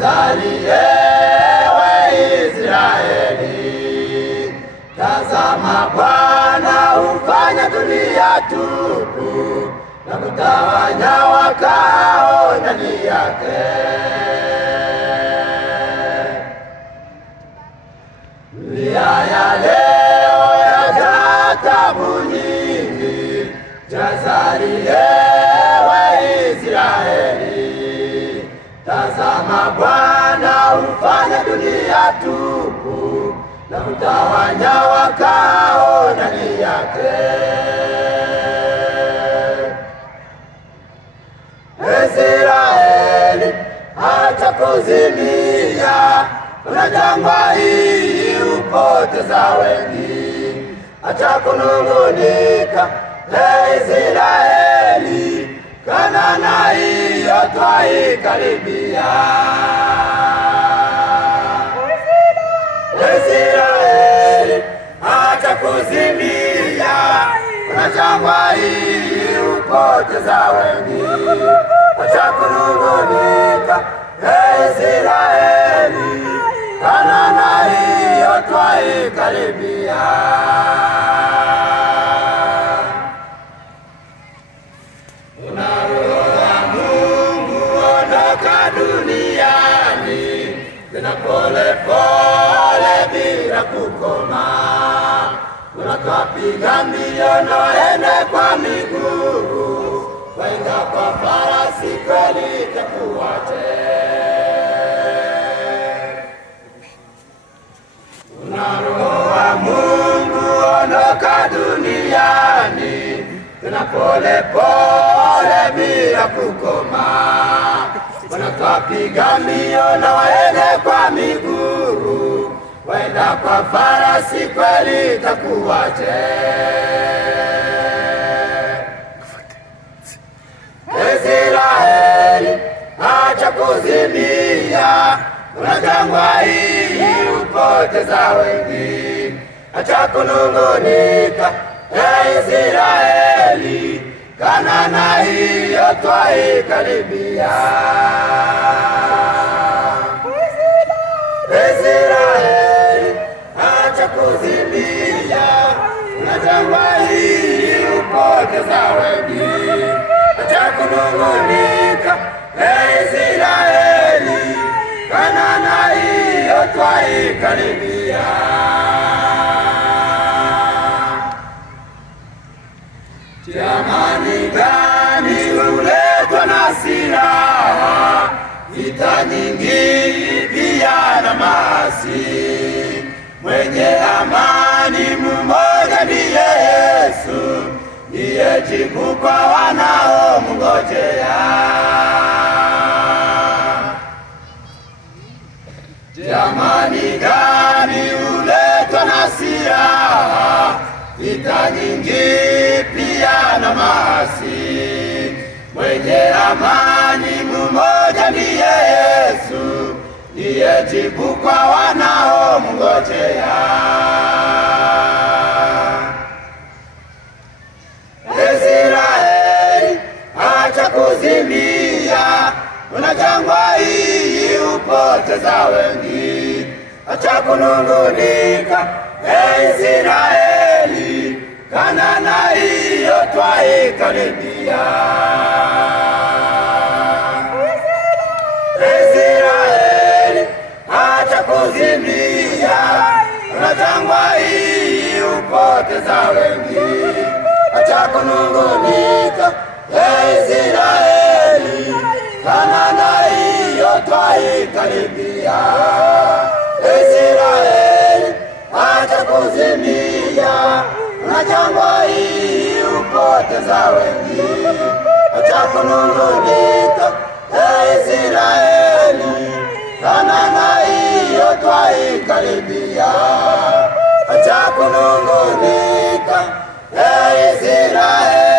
Tazari ewe Israeli, tazama Bwana hufanya dunia tupu na kutawanya wakao ndani yake. Dunia ya leo yajaa taabu nyingi. Tazari ewe Israeli, tazama Bwana hufanya dunia tupu na kutawanya wakao ndani yake. Israeli, acha kuzimia, kuna jangwa hili hupoteza wengi. Acha kunung'unika, Israeli, Kanaani hiyo twaikaribia. Israeli, acha kuzimia, kuna jangwa hili hupoteza wengi. Acha kunung'unika, Israeli, Kanaani hiyo twaikaribia. Una Roho wa Mungu, ondoka duniani, tena pole pole bila kukoma. Unakapiga mbio na waende kwa miguu, waenda kwa farasi kweli itakuwaje? Una Roho wa Mungu, ondoka duniani, tena pole pole bila kukoma. Wanakapiga mbio na waende kwa miguu, waenda kwa farasi kweli itakuwaje? Israeli, acha kuzimia, kuna jangwa hili hupoteza wengi. Acha kunung'unika, Israeli, Kanaani hiyo twaikaribia. Israeli, acha kuzimia, kuna jangwa hili hupoteza wengi. Acha kunung'unika, Israeli, Kanaani hiyo twaikaribia. Amani gani huletwa na silaha, vita nyingi pia na maasi. Mwenye amani mmoja ndiye Yesu, ndiye jibu kwa wanaomngojea. Amani gani huletwa na silaha, vita nyingi pia na maasi. Mwenye amani mmoja ndiye Yesu, ndiye jibu kwa wanaomngojea. Israeli, acha kuzimia, kuna jangwa hili hupoteza wengi. Acha kunung'unika, Israeli, Kanaani hiyo twaikaribia. Israeli, acha kuzimia, kuna jangwa hili hupoteza wengi. Acha kunung'unika, Israeli, Kanaani hiyo twaikaribia. Israeli, acha kuzimia, kuna jangwa hili hupoteza wengi. Acha kunung'unika, Israeli, Kanaani hiyo twaikaribia. Acha kunung'unika, Israeli.